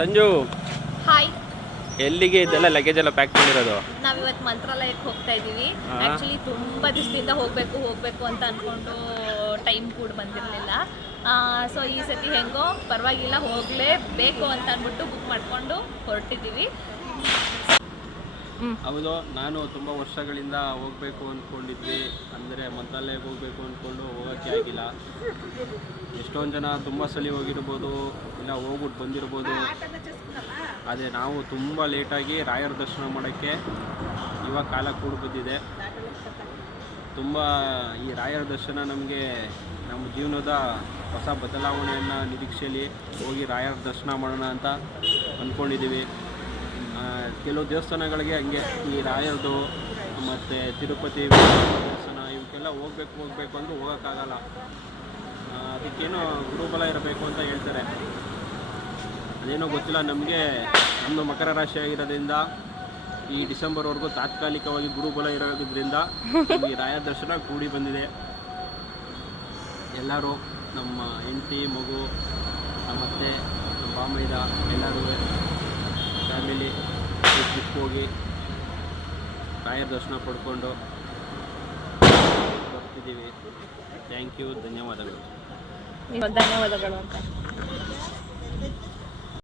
Sanju, hi. ಎಲ್ಲಿಗೆ ಇದೆಲ್ಲ luggage ಎಲ್ಲ ಪ್ಯಾಕ್ ಮಾಡಿರೋದು? ನಾವಿವತ್ತು ಮಂತ್ರಾಲಯಕ್ಕೆ ಹೋಗ್ತಾ ಇದ್ದೀವಿ. ಆ್ಯಕ್ಚುಲಿ ತುಂಬ ದಿವಸದಿಂದ ಹೋಗಬೇಕು ಅಂತ ಅಂದ್ಕೊಂಡು ಟೈಮ್ ಕೂಡ ಬಂದಿರಲಿಲ್ಲ. ಸೊ ಈ ಸತಿ ಹೆಂಗೋ ಪರವಾಗಿಲ್ಲ, ಹೋಗಲೇಬೇಕು ಅಂತ ಅಂದ್ಬಿಟ್ಟು ಬುಕ್ ಮಾಡಿಕೊಂಡು ಹೊರಟಿದ್ದೀವಿ. ಹೌದು, ನಾನು ತುಂಬ ವರ್ಷಗಳಿಂದ ಹೋಗಬೇಕು ಅಂದ್ಕೊಂಡಿದ್ವಿ. ಅಂದರೆ ಮಂತ್ರಾಲಯಕ್ಕೆ ಹೋಗಬೇಕು ಅಂದ್ಕೊಂಡು ಹೋಗೋಕ್ಕೆ ಆಗಿಲ್ಲ. ಎಷ್ಟೊಂದು ಜನ ತುಂಬ ಸಲ ಹೋಗಿರ್ಬೋದು, ಇಲ್ಲ ಹೋಗ್ಬಿಟ್ಟು ಬಂದಿರ್ಬೋದು. ಆದರೆ ನಾವು ತುಂಬ ಲೇಟಾಗಿ ರಾಯರ ದರ್ಶನ ಮಾಡೋಕ್ಕೆ ಇವಾಗ ಕಾಲ ಕೂಡ ಬಂದಿದೆ. ತುಂಬ ಈ ರಾಯರ ದರ್ಶನ ನಮಗೆ ನಮ್ಮ ಜೀವನದ ಹೊಸ ಬದಲಾವಣೆಯನ್ನು ನಿರೀಕ್ಷೆಯಲ್ಲಿ ಹೋಗಿ ರಾಯರ ದರ್ಶನ ಮಾಡೋಣ ಅಂತ ಅಂದ್ಕೊಂಡಿದ್ದೀವಿ. ಕೆಲವು ದೇವಸ್ಥಾನಗಳಿಗೆ ಹಂಗೆ ಈ ರಾಯರದು ಮತ್ತು ತಿರುಪತಿ ದೇವಸ್ಥಾನ ಇವಕ್ಕೆಲ್ಲ ಹೋಗಬೇಕು ಅಂದರೂ ಹೋಗೋಕ್ಕಾಗಲ್ಲ. ಅದಕ್ಕೇನೋ ಗುರುಬಲ ಇರಬೇಕು ಅಂತ ಹೇಳ್ತಾರೆ. ಅದೇನೋ ಗೊತ್ತಿಲ್ಲ. ನಮಗೆ ನಮ್ಮದು ಮಕರ ರಾಶಿ ಆಗಿರೋದ್ರಿಂದ ಈ ಡಿಸೆಂಬರ್ವರೆಗೂ ತಾತ್ಕಾಲಿಕವಾಗಿ ಗುರುಬಲ ಇರೋದ್ರಿಂದ ಈ ರಾಯ ದರ್ಶನ ಕೂಡಿ ಬಂದಿದೆ. ಎಲ್ಲರೂ ನಮ್ಮ ಹೆಂಡತಿ, ಮಗು, ಮತ್ತು ನಮ್ಮ ಬಾಮೈದ ಎಲ್ಲರೂ ಫ್ಯಾಮಿಲಿ ಟ್ರಿಪ್ ಹೋಗಿ ರಾಯರ ದರ್ಶನ ಪಡ್ಕೊಂಡು ಬರ್ತಿದ್ದೀವಿ. ಥ್ಯಾಂಕ್ ಯು, ಧನ್ಯವಾದಗಳು ಅಂತ